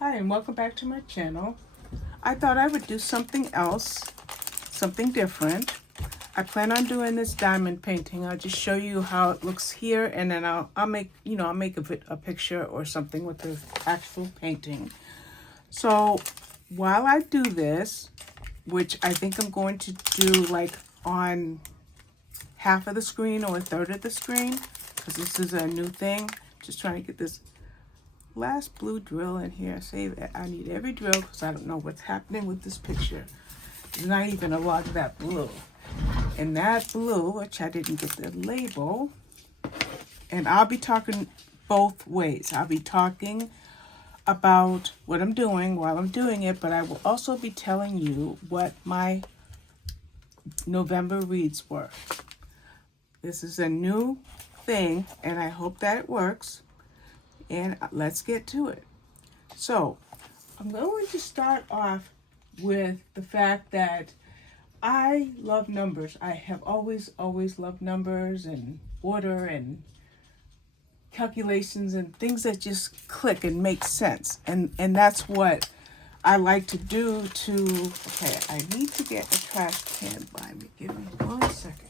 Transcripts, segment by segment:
Hi and welcome back to my channel. I thought I would do something else, something different. I plan on doing this diamond painting. I'll just show you how it looks here, and then I'll make a picture or something with the actual painting. So while I do this, which I think I'm going to do like on half of the screen or a third of the screen, because this is a new thing, just trying to get this last blue drill in here. I need every drill because I don't know what's happening with this picture. There's not even a lot of that blue. And that blue, which I didn't get the label, and I'll be talking both ways. I'll be talking about what I'm doing while I'm doing it, but I will also be telling you what my November reads were. This is a new thing, and I hope that it works. And let's get to it. So I'm going to start off with the fact that I love numbers. I have always loved numbers and order and calculations and things that just click and make sense. And that's what I like to do okay, I need to get a trash can by me. Give me 1 second.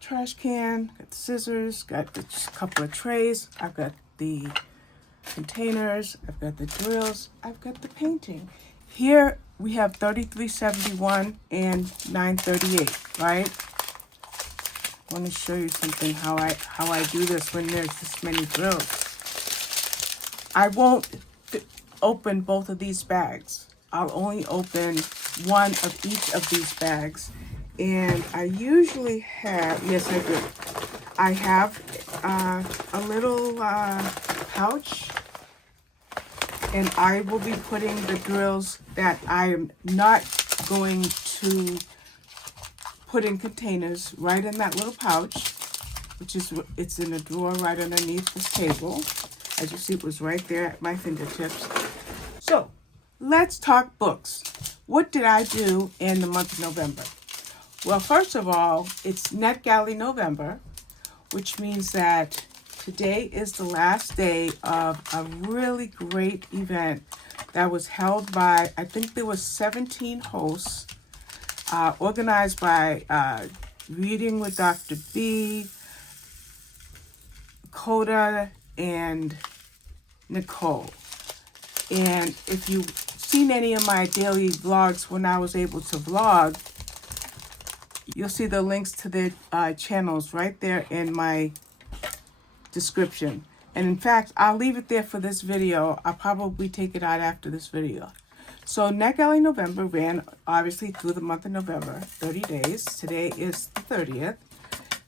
Trash can, got the scissors, got a couple of trays, I've got the containers, I've got the drills, I've got the painting. Here we have 3371 and 938, right? I want to show you something how I do this when there's this many drills. I won't open both of these bags. I'll only open one of each of these bags. And I usually have, yes I do, I have a little pouch, and I will be putting the drills that I am not going to put in containers right in that little pouch, it's in a drawer right underneath this table. As you see, it was right there at my fingertips. So let's talk books. What did I do in the month of November? Well, first of all, it's NetGalley November, which means that today is the last day of a really great event that was held by, I think there was 17 hosts, organized by Reading with Dr. B, Koda, and Nicole. And if you've seen any of my daily vlogs when I was able to vlog, you'll see the links to their channels right there in my description. And in fact, I'll leave it there for this video. I'll probably take it out after this video. So NetGalley November ran obviously through the month of November, 30 days. Today is the 30th.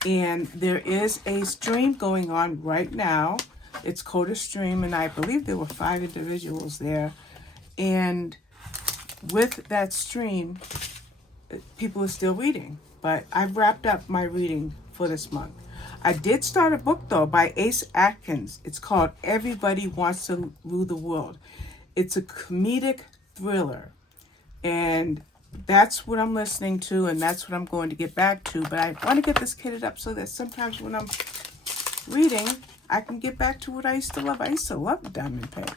And there is a stream going on right now. It's Koda stream, and I believe there were 5 individuals there. And with that stream, people are still reading. But I've wrapped up my reading for this month. I did start a book, though, by Ace Atkins. It's called Everybody Wants to Rule the World. It's a comedic thriller. And that's what I'm listening to, and that's what I'm going to get back to. But I want to get this kitted up so that sometimes when I'm reading, I can get back to what I used to love. I used to love diamond paint.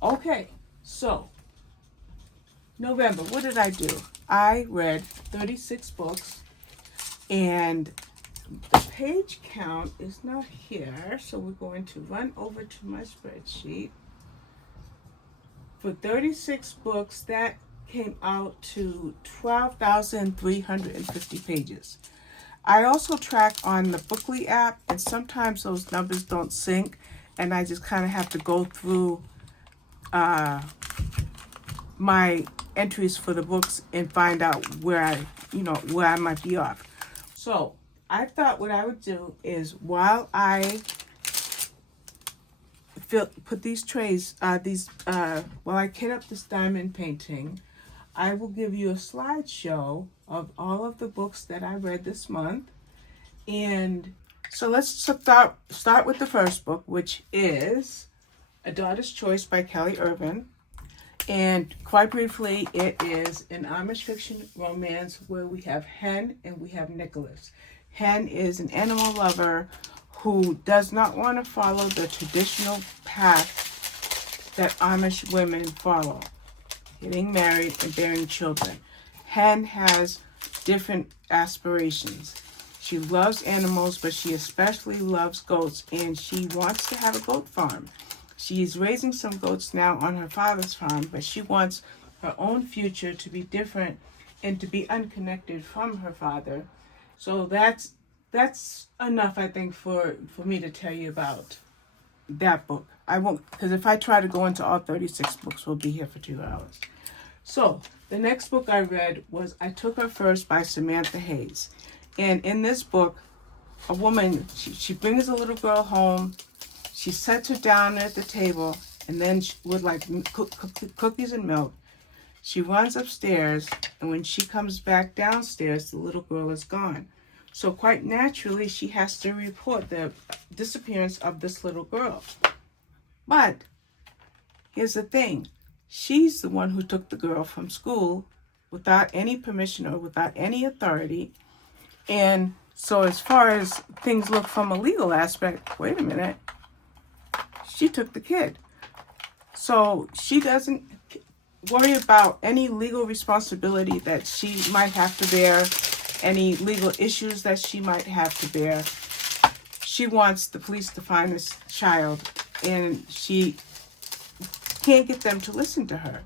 Okay, so November, what did I do? I read 36 books, and the page count is not here, so we're going to run over to my spreadsheet. For 36 books, that came out to 12,350 pages. I also track on the Bouquet app, and sometimes those numbers don't sync, and I just kind of have to go through my entries for the books and find out where I might be off. So I thought what I would do is while I put these trays, while I kit up this diamond painting, I will give you a slideshow of all of the books that I read this month. And so let's start with the first book, which is A Daughter's Choice by Kelly Irvin. And quite briefly, it is an Amish fiction romance where we have Hen and we have Nicholas. Hen is an animal lover who does not want to follow the traditional path that Amish women follow, getting married and bearing children. Hen has different aspirations. She loves animals, but she especially loves goats, and she wants to have a goat farm. She's raising some goats now on her father's farm, but she wants her own future to be different and to be unconnected from her father. So that's enough, I think, for me to tell you about that book. I won't, because if I try to go into all 36 books, we'll be here for 2 hours. So the next book I read was I Took Her First by Samantha Hayes. And in this book, a woman, she brings a little girl home, she sets her down at the table, and then she would like cookies and milk. She runs upstairs, and when she comes back downstairs, the little girl is gone. So quite naturally, she has to report the disappearance of this little girl. But here's the thing. She's the one who took the girl from school without any permission or without any authority. And so as far as things look from a legal aspect, wait a minute, she took the kid. So she doesn't worry about any legal responsibility that she might have to bear, any legal issues that she might have to bear. She wants the police to find this child, and she can't get them to listen to her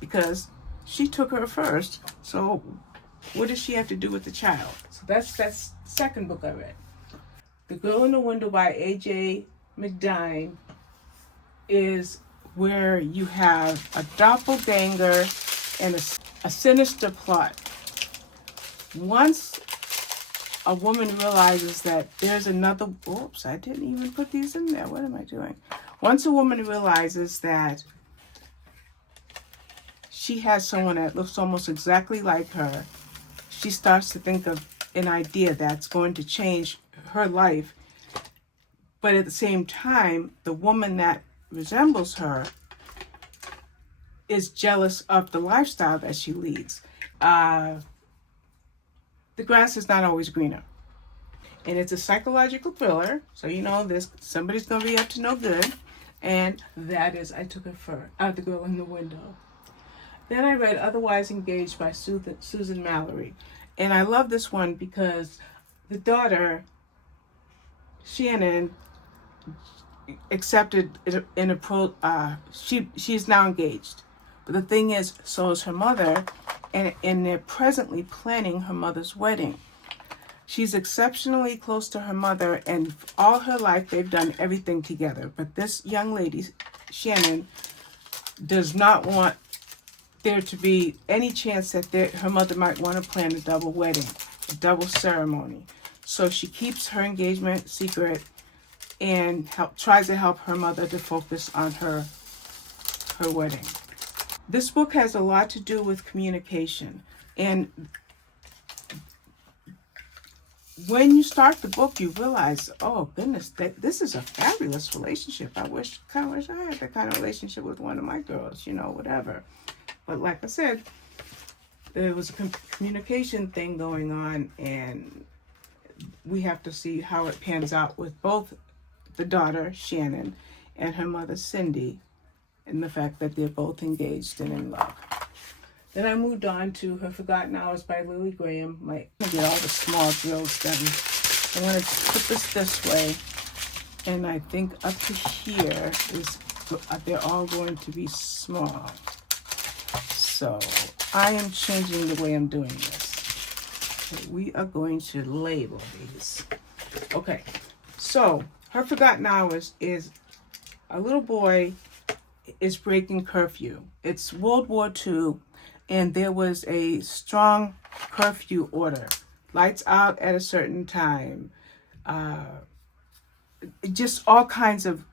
because she took her first. So what does she have to do with the child? So that's the second book I read. The Girl in the Window by A.J. McDine is where you have a doppelganger and a sinister plot. Once a woman realizes that there's another, oops, I didn't even put these in there. What am I doing? Once a woman realizes that she has someone that looks almost exactly like her, she starts to think of an idea that's going to change her life. But at the same time, the woman that resembles her is jealous of the lifestyle that she leads. The grass is not always greener. And it's a psychological thriller, so you know somebody's going to be up to no good. And that is I Took Her First, The Girl in the Window. Then I read Otherwise Engaged by Susan Mallory. And I love this one because the daughter, Shannon, accepted she's now engaged. But the thing is, so is her mother, and they're presently planning her mother's wedding. She's exceptionally close to her mother, and all her life they've done everything together. But this young lady, Shannon, does not want there to be any chance that her mother might want to plan a double wedding, a double ceremony. So she keeps her engagement secret and tries to help her mother to focus on her wedding. This book has a lot to do with communication. And when you start the book, you realize, oh goodness, that this is a fabulous relationship. I kind of wish I had that kind of relationship with one of my girls, whatever. But like I said, there was a communication thing going on, and we have to see how it pans out with both the daughter, Shannon, and her mother, Cindy, and the fact that they're both engaged and in love. Then I moved on to Her Forgotten Hours by Lily Graham. I'm going to get all the small drills done. I'm going to put this way, and I think up to here they're all going to be small. So I am changing the way I'm doing this. Okay, we are going to label these. Okay, so Her Forgotten Hours is a little boy is breaking curfew. It's World War II, and there was a strong curfew order. Lights out at a certain time. Just all kinds of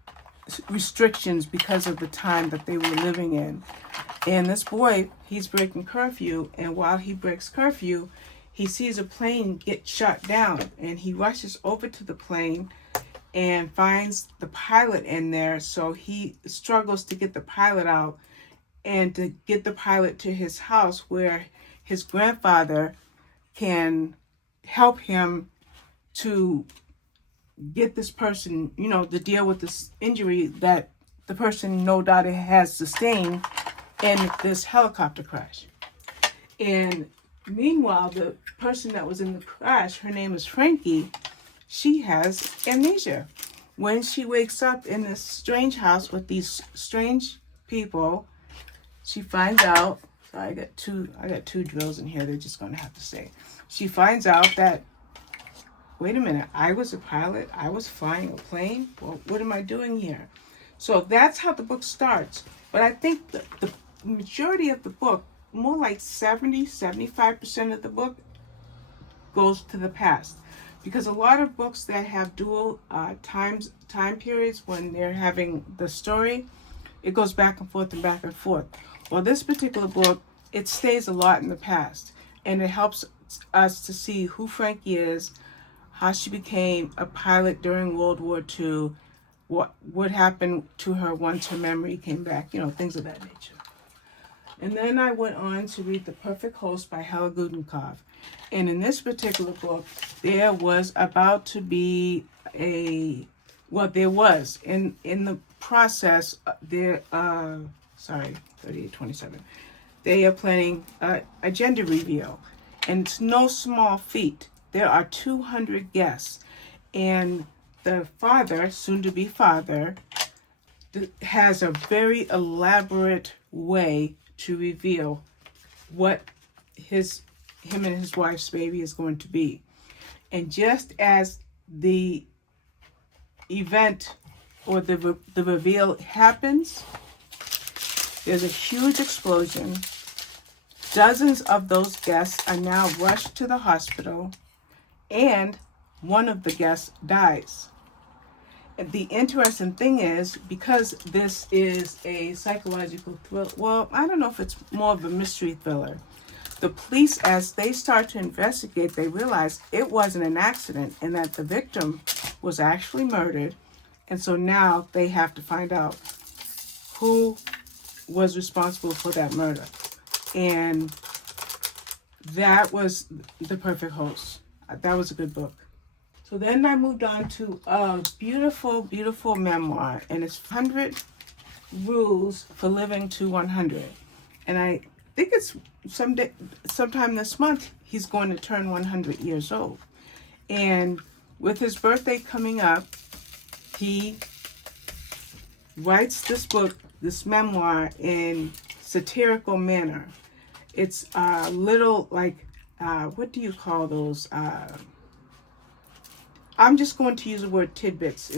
restrictions because of the time that they were living in. And this boy, he's breaking curfew, and while he breaks curfew, he sees a plane get shot down, and he rushes over to the plane and finds the pilot in there. So he struggles to get the pilot out and to get the pilot to his house where his grandfather can help him to get this person, you know, to deal with this injury that the person no doubt has sustained in this helicopter crash. And meanwhile, the person that was in the crash, her name is Frankie, she has amnesia. When she wakes up in this strange house with these strange people, she finds out, sorry, I got two drills in here, they're just gonna have to say. She finds out that, wait a minute, I was a pilot, I was flying a plane, well, what am I doing here? So that's how the book starts. But I think the majority of the book, more like 75% of the book, goes to the past. Because a lot of books that have dual time periods when they're having the story, it goes back and forth and back and forth. Well, this particular book, it stays a lot in the past. And it helps us to see who Frankie is, how she became a pilot during World War II, what happened to her once her memory came back, you know, things of that nature. And then I went on to read The Perfect Host by Hella Gudenkopf. And in this particular book, there was about to be there was in the process, 3827, they are planning a gender reveal. And it's no small feat. There are 200 guests. And the father, soon-to-be father, has a very elaborate way to reveal what him and his wife's baby is going to be. And just as the event or the reveal happens, there's a huge explosion. Dozens of those guests are now rushed to the hospital, and one of the guests dies. The interesting thing is, because this is a psychological thriller, well, I don't know if it's more of a mystery thriller. The police, as they start to investigate, they realize it wasn't an accident and that the victim was actually murdered. And so now they have to find out who was responsible for that murder. And that was The Perfect Host. That was a good book. So then I moved on to a beautiful, beautiful memoir, and it's 100 Rules for Living to 100. And I think it's sometime this month, he's going to turn 100 years old. And with his birthday coming up, he writes this book, this memoir, in satirical manner. It's a little like, what do you call those? I'm just going to use the word tidbits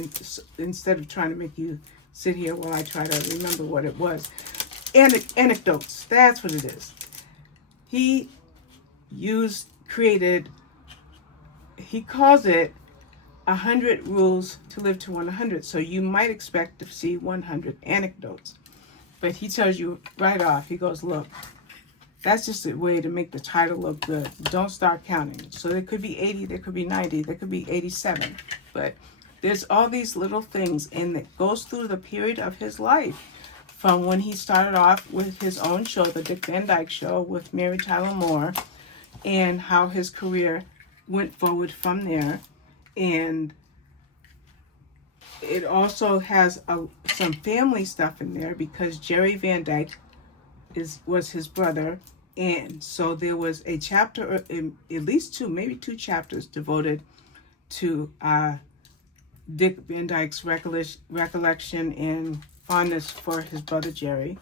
instead of trying to make you sit here while I try to remember what it was. Anecdotes, that's what it is. He calls it 100 Rules to Live to 100. So you might expect to see 100 anecdotes. But he tells you right off, he goes, look, that's just a way to make the title look good. Don't start counting. So there could be 80, there could be 90, there could be 87. But there's all these little things, and it goes through the period of his life from when he started off with his own show, The Dick Van Dyke Show, with Mary Tyler Moore, and how his career went forward from there. And it also has some family stuff in there because Jerry Van Dyke was his brother. And so there was a chapter, at least two, maybe two chapters devoted to Dick Van Dyke's recollection and fondness for his brother Jerry.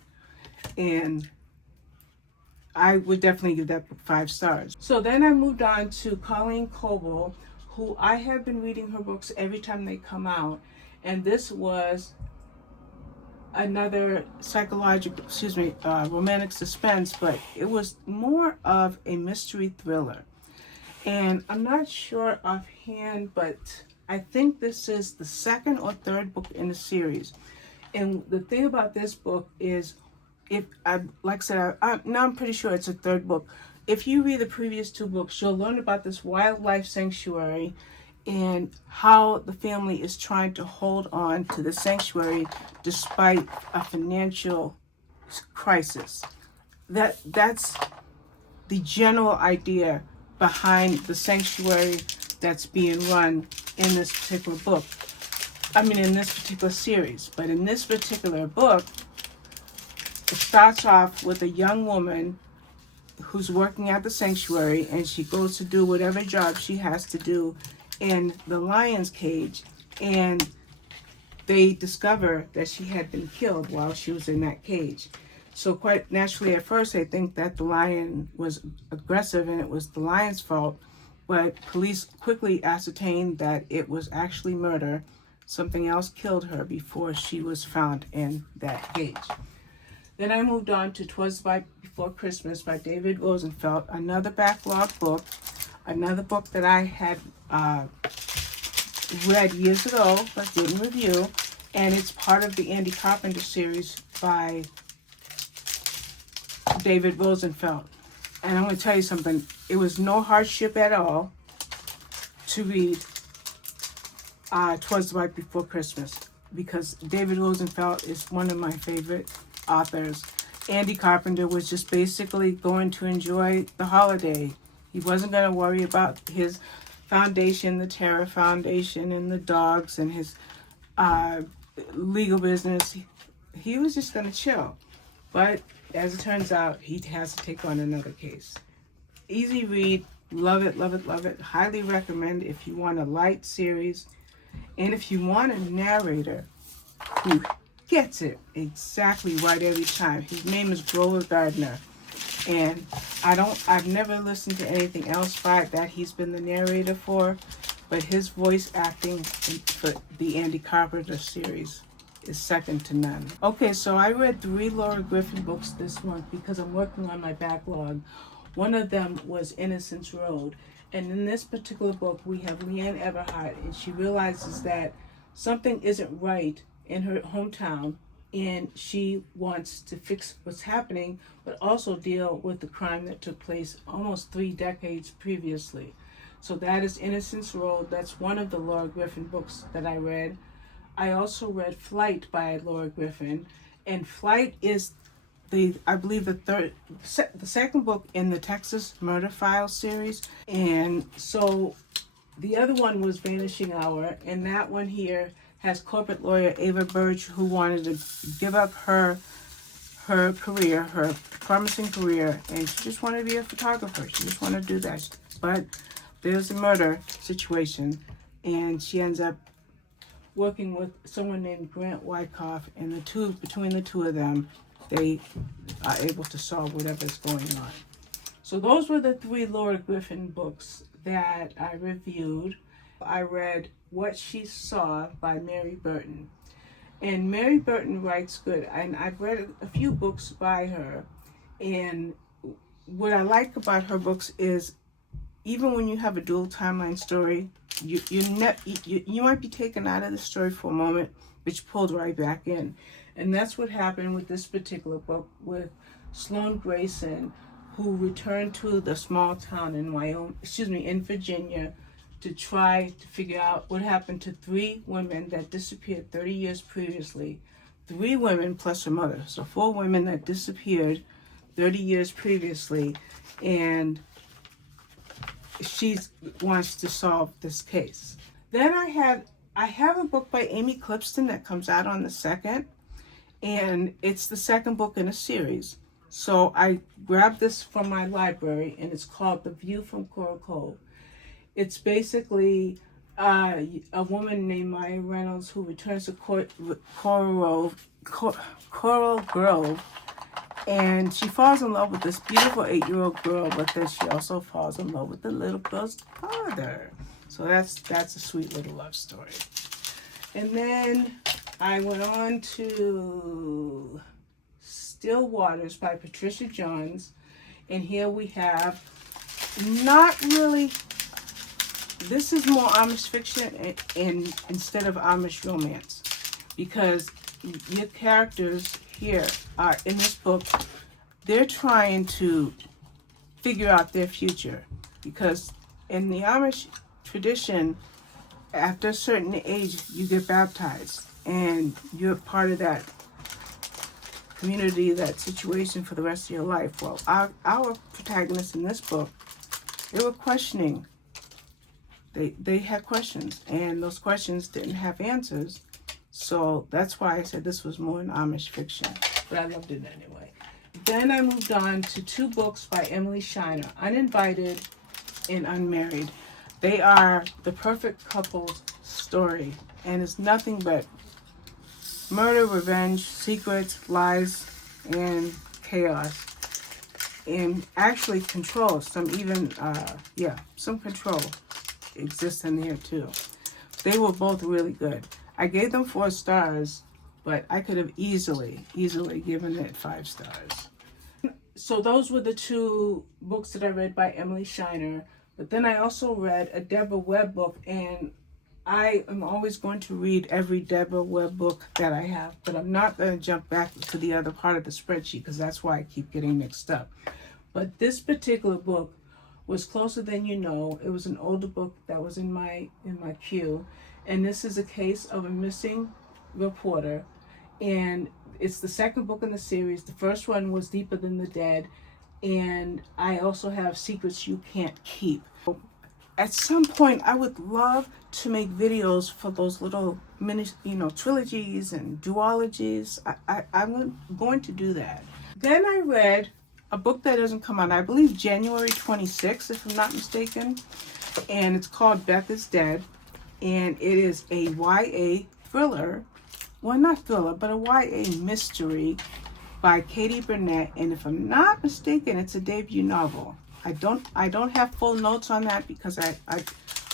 And I would definitely give that book 5 stars. So then I moved on to Colleen Coble, who I have been reading her books every time they come out. And this was another romantic suspense, but it was more of a mystery thriller. And I'm not sure offhand, but I think this is the second or third book in the series. And the thing about this book is, I'm pretty sure it's a third book. If you read the previous 2 books, you'll learn about this wildlife sanctuary and how the family is trying to hold on to the sanctuary despite a financial crisis. That's the general idea behind the sanctuary that's being run in this particular book. I mean, in this particular series. But in this particular book, it starts off with a young woman who's working at the sanctuary, and she goes to do whatever job she has to do in the lion's cage, and they discover that she had been killed while she was in that cage. So quite naturally, at first, they think that the lion was aggressive and it was the lion's fault, but police quickly ascertained that it was actually murder. Something else killed her before she was found in that cage. Then I moved on to 'Twas Before Christmas by David Rosenfeld, another backlog book, another book that I had read years ago but didn't review, and it's part of the Andy Carpenter series by David Rosenfeld. And I'm going to tell you something, it was no hardship at all to read 'Twas Before Christmas, because David Rosenfeld is one of my favorite authors. Andy Carpenter was just basically going to enjoy the holiday. He wasn't going to worry about his foundation, the Terror Foundation, and the dogs, and his legal business. He was just going to chill. But as it turns out, he has to take on another case. Easy read. Love it, love it, love it. Highly recommend if you want a light series. And if you want a narrator who gets it exactly right every time. His name is Grover Gardner. And I've never listened to anything else by that he's been the narrator for, but his voice acting for the Andy Carpenter series is second to none. Okay, so I read 3 Laura Griffin books this month because I'm working on my backlog. One of them was Innocence Road. And in this particular book, we have Leanne Everhart, and she realizes that something isn't right in her hometown, and she wants to fix what's happening, but also deal with the crime that took place almost 3 decades previously. So that is Innocence Road. That's one of the Laura Griffin books that I read. I also read Flight by Laura Griffin, and Flight is I believe the second book in the Texas Murder Files series. And so the other one was Vanishing Hour, and that one here has corporate lawyer Ava Birch, who wanted to give up her career, her promising career, and she just wanted to be a photographer. She just wanted to do that. But there's a murder situation, and she ends up working with someone named Grant Wyckoff, and between the two of them, they are able to solve whatever's going on. So those were the 3 Laura Griffin books that I reviewed. I read What She Saw by Mary Burton. And Mary Burton writes good. And I've read a few books by her. And what I like about her books is even when you have a dual timeline story, you might be taken out of the story for a moment, but you pulled right back in. And that's what happened with this particular book with Sloane Grayson, who returned to the small town in Virginia, to try to figure out what happened to 3 women that disappeared 30 years previously. 3 women plus her mother. So 4 women that disappeared 30 years previously. And she wants to solve this case. Then I have a book by Amy Clipston that comes out on the 2nd. And it's the 2nd book in a series. So I grabbed this from my library, and it's called The View from Coral Cove. It's basically a woman named Maya Reynolds who returns to Coral Grove, and she falls in love with this beautiful 8-year-old girl, but then she also falls in love with the little girl's father. So that's a sweet little love story. And then I went on to Still Waters by Patricia Johns. And here we have not really, this is more Amish fiction instead of Amish romance. Because your characters here are, in this book, they're trying to figure out their future. Because in the Amish tradition, after a certain age, you get baptized. And you're part of that community, that situation for the rest of your life. Well, our protagonists in this book, they were questioning They had questions, and those questions didn't have answers. So that's why I said this was more an Amish fiction, but I loved it anyway. Then I moved on to 2 books by Emily Shiner, Uninvited and Unmarried. They are the perfect couple's story, and it's nothing but murder, revenge, secrets, lies, and chaos. And actually control, some control exists in there too. They were both really good. I gave them 4 stars, but I could have easily given it 5 stars. So those were the 2 books that I read by Emily Shiner. But then I also read a Deborah Webb book, and I am always going to read every Deborah Webb book that I have, but I'm not going to jump back to the other part of the spreadsheet because that's why I keep getting mixed up. But this particular book was Closer Than You Know. It was an older book that was in my queue, and this is a case of a missing reporter, and it's the second book in the series. The first one was Deeper Than the Dead, and I also have Secrets You Can't Keep. At some point, I would love to make videos for those little mini, trilogies and duologies. I'm going to do that. Then I read a book that doesn't come out, I believe January 26th, if I'm not mistaken, and it's called Beth is Dead, and it is a YA thriller, well, not thriller, but a YA mystery by Katie Burnett, and if I'm not mistaken, it's a debut novel. I don't have full notes on that because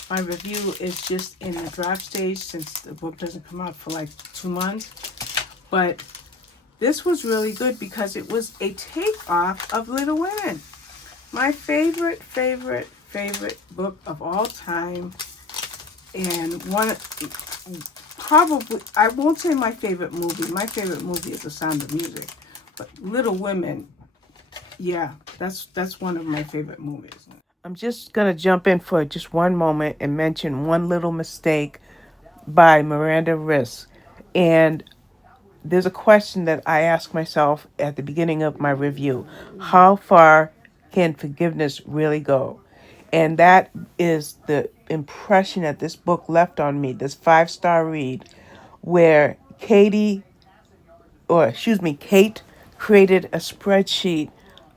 my review is just in the draft stage since the book doesn't come out for like 2 months. But this was really good because it was a takeoff of Little Women, my favorite book of all time, and probably, I won't say my favorite movie. My favorite movie is The Sound of Music, but Little Women, yeah, that's one of my favorite movies. I'm just going to jump in for just one moment and mention One Little Mistake by Miranda Riss. And there's a question that I ask myself at the beginning of my review. How far can forgiveness really go? And that is the impression that this book left on me, this 5-star read, where Kate created a spreadsheet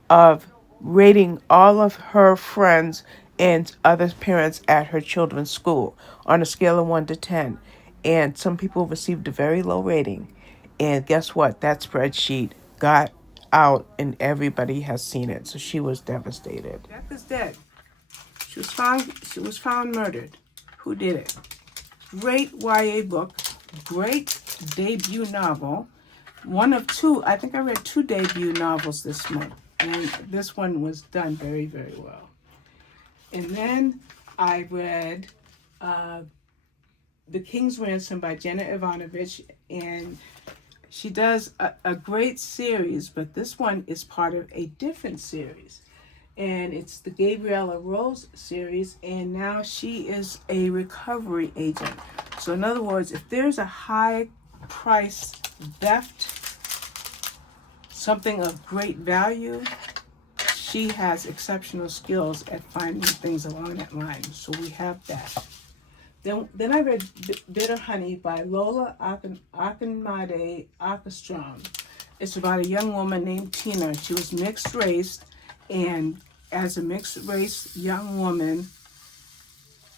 of rating all of her friends and other parents at her children's school on a scale of 1 to 10. And some people received a very low rating. And guess what? That spreadsheet got out and everybody has seen it. So she was devastated. Beth is dead. She was found murdered. Who did it? Great YA book. Great debut novel. One of 2. I think I read 2 debut novels this month. And this one was done very, very well. And then I read The King's Ransom by Jenna Ivanovich. And she does a great series, but this one is part of a different series. And it's the Gabriella Rose series, and now she is a recovery agent. So in other words, if there's a high-priced theft, something of great value, she has exceptional skills at finding things along that line. So we have that. Then I read Bitter Honey by Lola Akinmade Akastrom. It's about a young woman named Tina. She was mixed race, and as a mixed race young woman,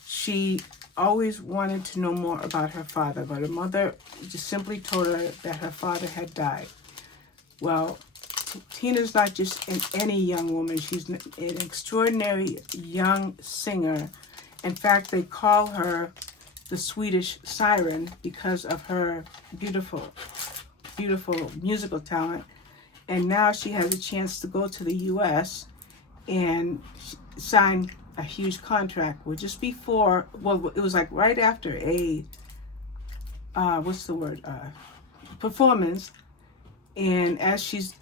she always wanted to know more about her father, but her mother just simply told her that her father had died. Well, Tina's not just any young woman. She's an extraordinary young singer. In fact, they call her the Swedish Siren because of her beautiful musical talent. And now she has a chance to go to the U.S. and sign a huge contract. Well, just before, it was like right after a, performance. And as she's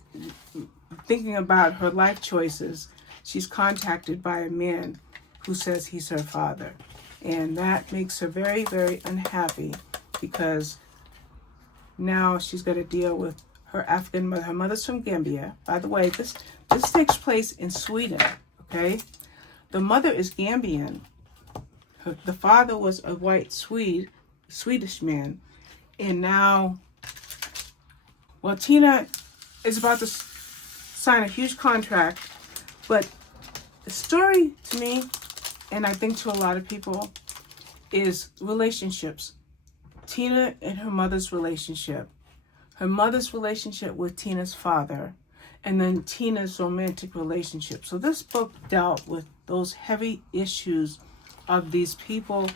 thinking about her life choices, she's contacted by a man who says he's her father. And that makes her very, very unhappy because now she's got to deal with her African mother. Her mother's from Gambia. By the way, this takes place in Sweden, okay? The mother is Gambian. The father was a white Swedish man. And now, well, Tina is about to sign a huge contract. But the story to me, and I think to a lot of people, is relationships. Tina and her mother's relationship with Tina's father, and then Tina's romantic relationship. So this book dealt with those heavy issues of these people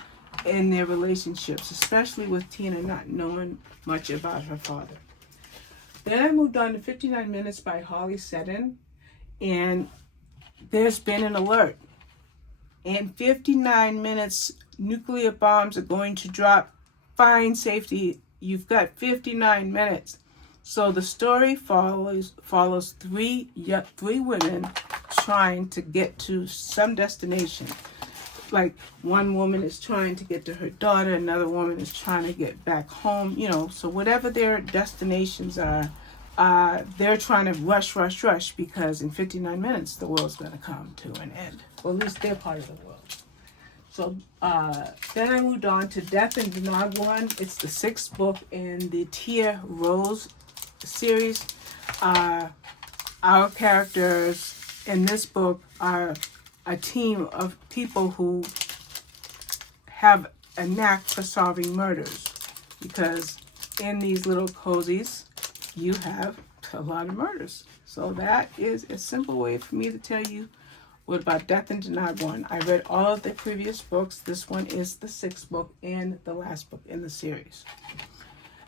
in their relationships, especially with Tina not knowing much about her father. Then I moved on to 59 Minutes by Holly Seddon, and there's been an alert. In 59 minutes, nuclear bombs are going to drop. Find safety. You've got 59 minutes. So the story follows three women trying to get to some destination. Like one woman is trying to get to her daughter, another woman is trying to get back home, so whatever their destinations are, they're trying to rush because in 59 minutes the world's going to come to an end. Or at least they're part of the world. So then I moved on to Death in Denagwan. It's the 6th book in the Tia Rose series. Our characters in this book are a team of people who have a knack for solving murders, because in these little cozies you have a lot of murders. So that is a simple way for me to tell you what about Death in Denagwan. I read all of the previous books. This one is the 6th book and the last book in the series.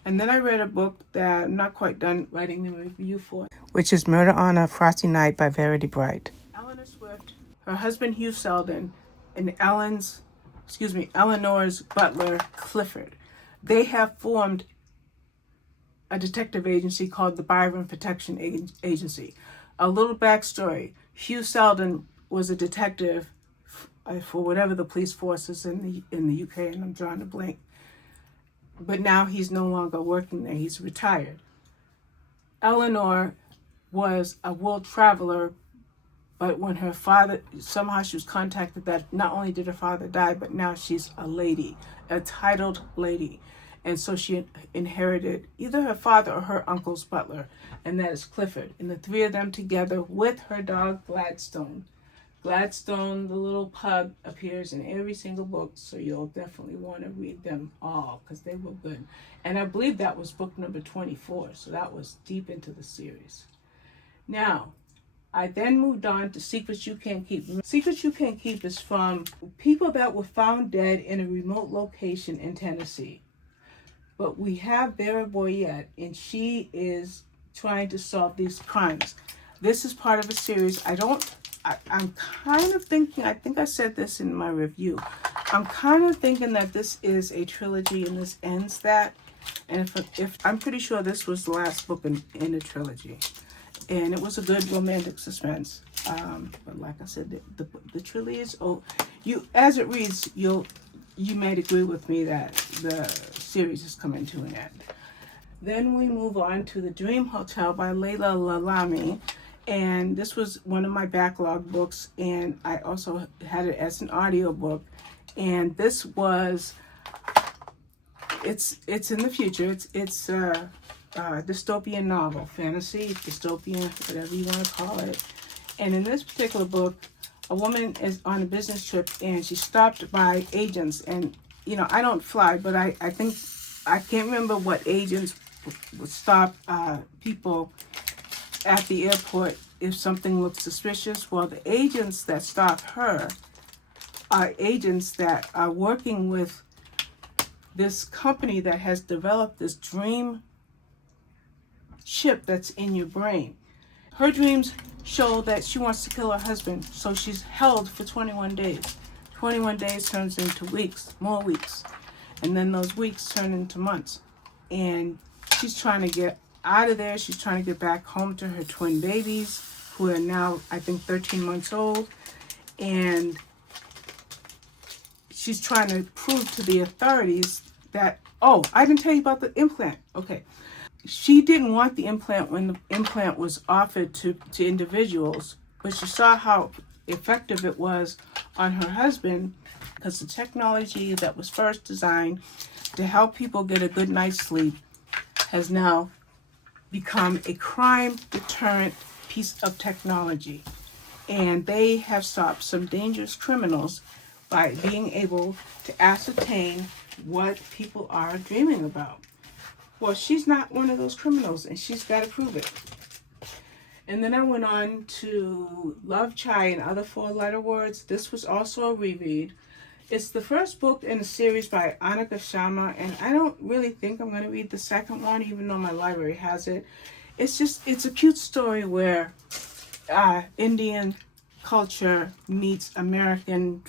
And then I read a book that I'm not quite done writing the review for, which is Murder on a Frosty Night by Verity Bright. Eleanor Swift, her husband Hugh Selden, and Eleanor's butler Clifford, they have formed a detective agency called the Byron Protection Agency. A little backstory: Hugh Selden was a detective for whatever the police force is in the UK, and I'm drawing a blank. But now he's no longer working there. He's retired. Eleanor was a world traveler, but when her father, somehow she was contacted that not only did her father die, but now she's a lady, a titled lady. And so she inherited either her father or her uncle's butler, and that is Clifford. And the three of them together with her dog Gladstone. Gladstone, the little pug, appears in every single book, so you'll definitely want to read them all because they were good. And I believe that was book number 24, so that was deep into the series. Now, I then moved on to Secrets You Can't Keep. Secrets You Can't Keep is from people that were found dead in a remote location in Tennessee. But we have Vera Boyette, and she is trying to solve these crimes. This is part of a series. I'm kind of thinking, I think I said this in my review, I'm kind of thinking that this is a trilogy and this ends that. And if I'm pretty sure this was the last book in the trilogy. And it was a good romantic suspense. But like I said, the trilogy is, as it reads, you might agree with me that the series is coming to an end. Then we move on to The Dream Hotel by Layla Lalami. And this was one of my backlog books, and I also had it as an audiobook. And this was, it's in the future. It's a dystopian novel, fantasy, dystopian, whatever you want to call it. And in this particular book, a woman is on a business trip, and she's stopped by agents. And, I don't fly, but I think, I can't remember what agents would stop people at the airport if something looks suspicious. Well, the agents that stop her are agents that are working with this company that has developed this dream chip that's in your brain. Her dreams show that she wants to kill her husband, so she's held for 21 days. 21 days turns into weeks, more weeks, and then those weeks turn into months. And she's trying to get out of there. She's trying to get back home to her twin babies, who are now, I think, 13 months old. And she's trying to prove to the authorities that, I didn't tell you about the implant. Okay. She didn't want the implant when the implant was offered to individuals, but she saw how effective it was on her husband, because the technology that was first designed to help people get a good night's sleep has now become a crime deterrent piece of technology. And they have stopped some dangerous criminals by being able to ascertain what people are dreaming about. Well, she's not one of those criminals, and she's got to prove it. And then I went on to Love Chai and Other Four-Letter Words. This was also a reread. It's the first book in a series by Annika Sharma, and I don't really think I'm going to read the second one, even though my library has it. It's a cute story where Indian culture meets American,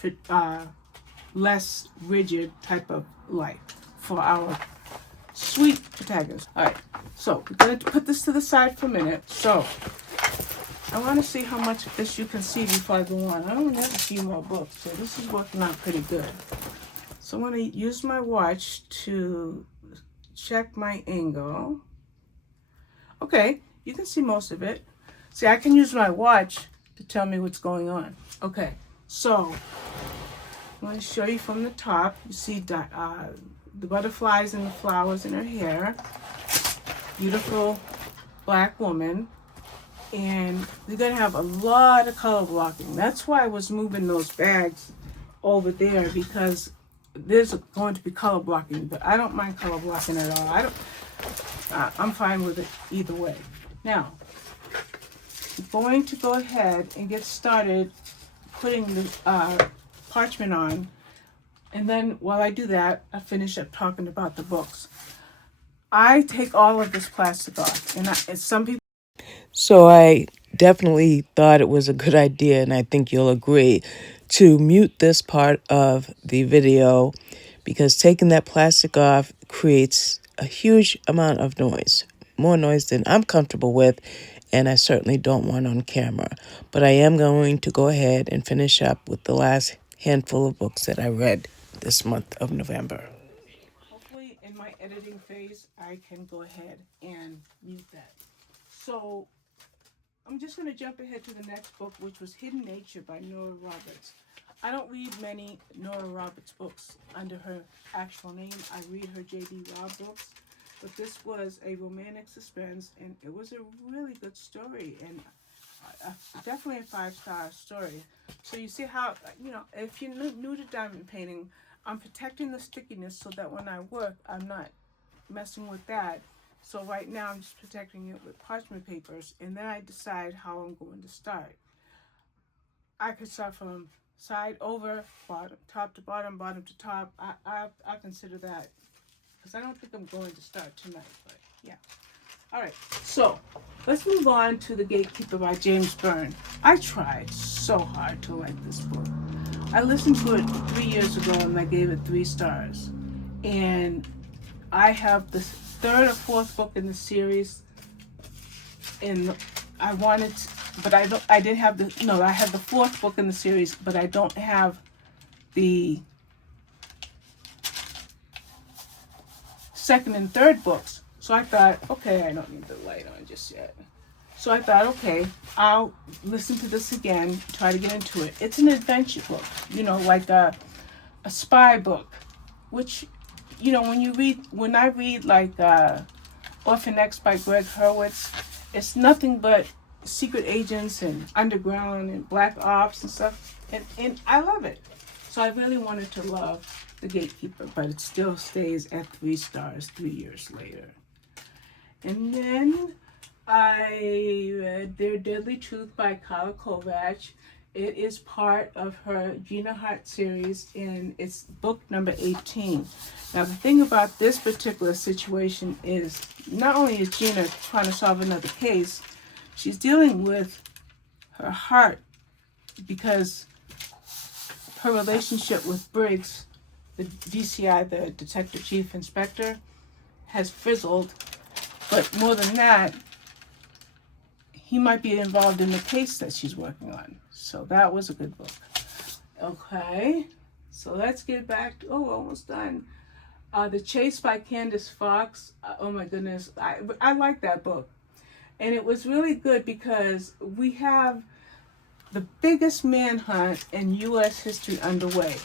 less rigid type of life for our sweet protagonist. All right, so we're going to put this to the side for a minute. So I want to see how much of this you can see before I go on. I only have a few more books, so this is working out pretty good. So I'm going to use my watch to check my angle. Okay, you can see most of it. See, I can use my watch to tell me what's going on. Okay, so I'm going to show you from the top. You see the butterflies and the flowers in her hair. Beautiful black woman. And we're going to have a lot of color blocking. That's why I was moving those bags over there, because there's going to be color blocking. But I don't mind color blocking at all. I'm fine with it either way. Now, I'm going to go ahead and get started putting the parchment on. And then while I do that, I finish up talking about the books. I take all of this plastic off. And some people... So I definitely thought it was a good idea, and I think you'll agree, to mute this part of the video, because taking that plastic off creates a huge amount of noise, more noise than I'm comfortable with, and I certainly don't want on camera. But I am going to go ahead and finish up with the last handful of books that I read this month of November. Hopefully in my editing phase, I can go ahead and mute that. So I'm just going to jump ahead to the next book, which was Hidden Nature by Nora Roberts. I don't read many Nora Roberts books under her actual name. I read her J.B. Robb books, but this was a romantic suspense, and it was a really good story, and definitely a 5-star story. So you see how, if you're new to diamond painting, I'm protecting the stickiness so that when I work, I'm not messing with that. So right now I'm just protecting it with parchment papers, and then I decide how I'm going to start. I could start from side over, bottom, top to bottom, bottom to top. I consider that, because I don't think I'm going to start tonight, but yeah. All right, so let's move on to The Gatekeeper by James Byrne. I tried so hard to like this book. I listened to it 3 years ago and I gave it 3 stars. And I have the third or fourth book in the series, and I have the fourth book in the series, but I don't have the second and third books. So I thought, okay, I don't need the light on just yet. So I thought, okay, I'll listen to this again, try to get into it. It's an adventure book, like a spy book, which, when I read like Orphan X by Greg Hurwitz, it's nothing but secret agents and underground and black ops and stuff. And I love it. So I really wanted to love The Gatekeeper, but it still stays at 3 stars 3 years later. And then I read Their Deadly Truth by Carla Kovacs. It is part of her Gina Hart series, and it's book number 18. Now, the thing about this particular situation is not only is Gina trying to solve another case, she's dealing with her heart, because her relationship with Briggs, the DCI, the Detective Chief Inspector, has fizzled. But more than that, he might be involved in the case that she's working on. So that was a good book. Okay, so let's get back to, almost done. The Chase by Candace Fox. Oh my goodness, I like that book. And it was really good because we have the biggest manhunt in U.S. history underway.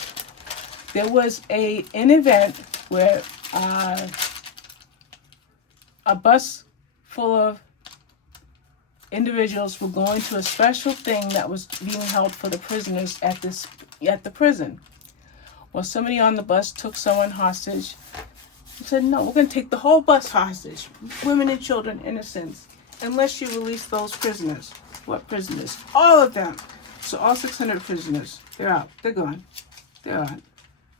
there was an event where a bus full of individuals were going to a special thing that was being held for the prisoners at the prison. Well, somebody on the bus took someone hostage. He said, no, we're going to take the whole bus hostage, women and children, innocents, unless you release those prisoners. What prisoners? All of them. So all 600 prisoners, they're out. They're gone. They're on.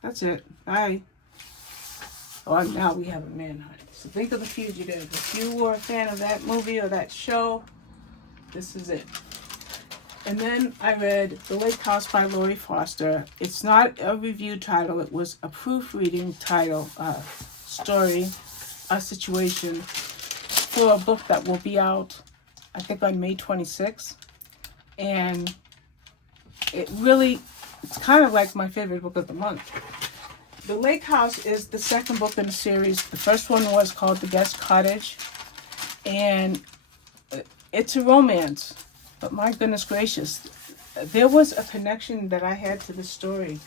That's it. Bye. Oh, now we have a manhunt. So think of The Fugitive. If you were a fan of that movie or that show, this is it. And then I read The Lake House by Lori Foster. It's not a review title. It was a proofreading title, story, a situation for a book that will be out, I think, on May 26th. And it's kind of like my favorite book of the month. The Lake House is the second book in the series. The first one was called The Guest Cottage. And it's a romance. But my goodness gracious, there was a connection that I had to the story.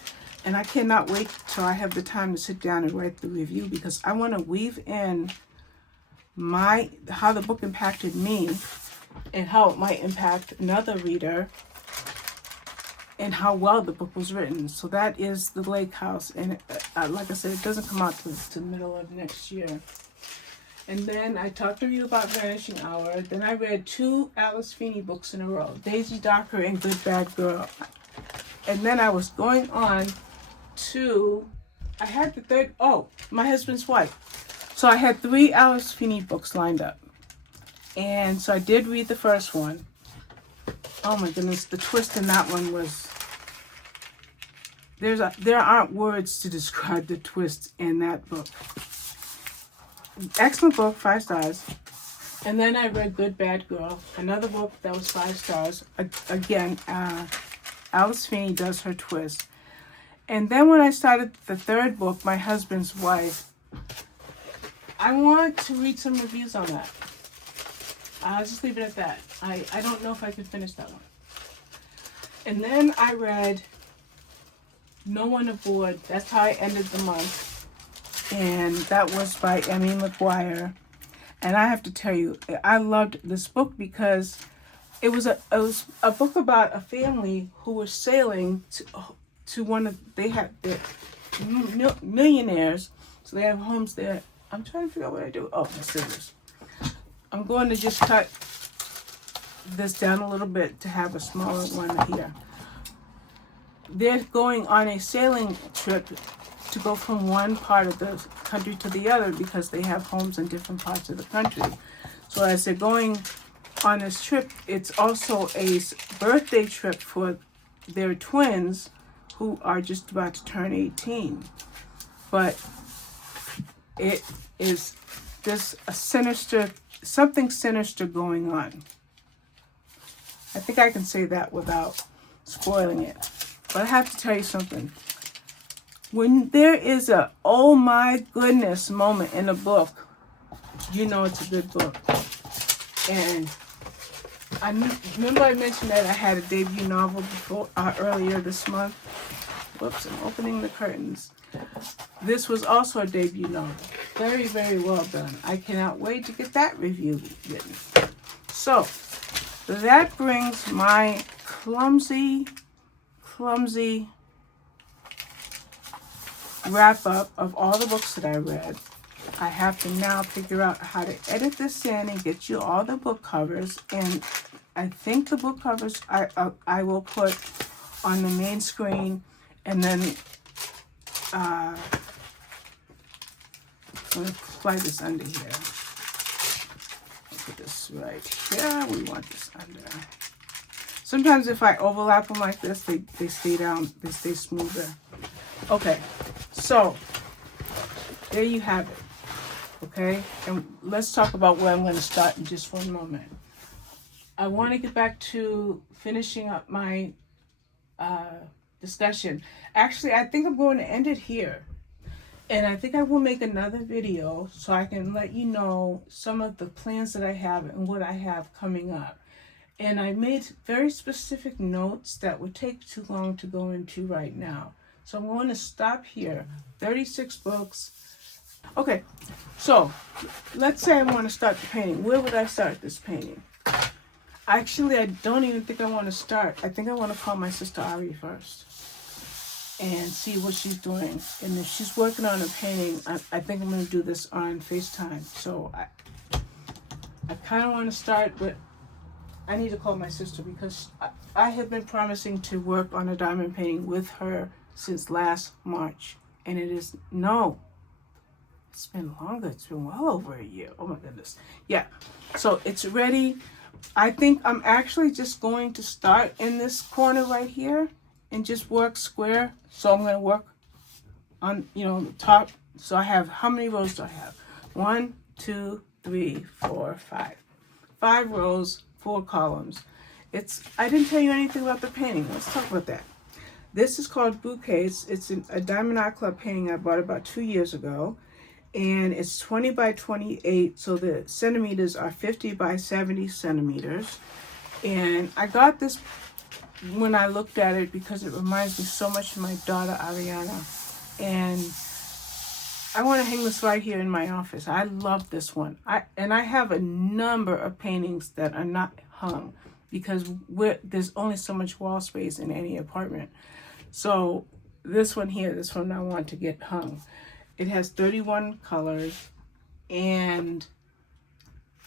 And I cannot wait till I have the time to sit down and write the review, because I want to weave in how the book impacted me and how it might impact another reader and how well the book was written. So that is The Lake House. And like I said, it doesn't come out to the middle of next year. And then I talked to you about Vanishing Hour. Then I read 2 Alice Feeney books in a row, Daisy Docker and Good Bad Girl. And then I was going on to, I had the third, My Husband's Wife. So I had 3 Alice Feeney books lined up. And so I did read the first one. Oh my goodness, the twist in that one was, there aren't words to describe the twist in that book. Excellent book, 5 stars. And then I read Good Bad Girl, another book that was 5 stars. Again, Alice Feeney does her twist. And then when I started the third book, My Husband's Wife, I want to read some reviews on that. I'll just leave it at that. I don't know if I can finish that one. And then I read No One Aboard. That's how I ended the month. And that was by Emmy McGuire. And I have to tell you, I loved this book because it was a book about a family who was sailing to one of, they're millionaires, so they have homes there. I'm trying to figure out what I do. Oh, my scissors. I'm going to just cut this down a little bit to have a smaller one here. They're going on a sailing trip to go from one part of the country to the other because they have homes in different parts of the country. So as they're going on this trip, it's also a birthday trip for their twins who are just about to turn 18. But there's something sinister going on. I think I can say that without spoiling it. But I have to tell you something. When there is a oh my goodness moment in a book, you know it's a good book. And I remember I mentioned that I had a debut novel earlier this month. Whoops, I'm opening the curtains. This was also a debut novel. Very, very well done. I cannot wait to get that review written. So, that brings my clumsy wrap up of all the books that I read. I have to now figure out how to edit this in and get you all the book covers. And I think the book covers I will put on the main screen, and then I'm going to slide this under here. Put this right here. We want this under. Sometimes if I overlap them like this, they stay down, they stay smoother. Okay, so there you have it. Okay, and let's talk about where I'm going to start in just one moment. I want to get back to finishing up my discussion. Actually, I think I'm going to end it here. And I think I will make another video so I can let you know some of the plans that I have and what I have coming up. And I made very specific notes that would take too long to go into right now. So I'm going to stop here. 36 books. Okay, so let's say I want to start the painting. Where would I start this painting? Actually, I don't even think I want to start. I think I want to call my sister Ari first and see what she's doing. And if she's working on a painting, I think I'm going to do this on FaceTime. So I kind of want to start, but I need to call my sister because I have been promising to work on a diamond painting with her since last March. And it is, no, it's been longer. It's been well over a year. Oh my goodness. Yeah. So it's ready. I think I'm actually just going to start in this corner right here and just work square. So I'm going to work on, the top. So I have, how many rows do I have? 1, 2, 3, 4, 5. 5 rows, 4 columns. I didn't tell you anything about the painting. Let's talk about that. This is called Bouquet. It's a Diamond Art Club painting I bought about 2 years ago. And it's 20 by 28, so the centimeters are 50 by 70 centimeters. And I got this when I looked at it because it reminds me so much of my daughter Ariana. And I want to hang this right here in my office. I love this one. I have a number of paintings that are not hung because there's only so much wall space in any apartment. So this one here, this one I want to get hung. It has 31 colors, and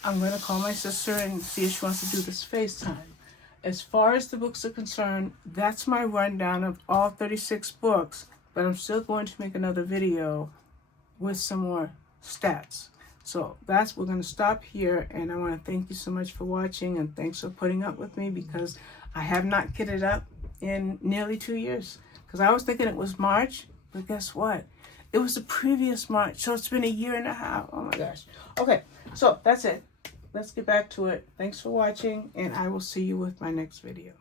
I'm going to call my sister and see if she wants to do this FaceTime. As far as the books are concerned, that's my rundown of all 36 books, but I'm still going to make another video with some more stats. So we're going to stop here, and I want to thank you so much for watching, and thanks for putting up with me because I have not kitted up in nearly 2 years. Because I was thinking it was March, but guess what? It was the previous March, so it's been a year and a half. Oh my gosh. Okay, so that's it. Let's get back to it. Thanks for watching, and I will see you with my next video.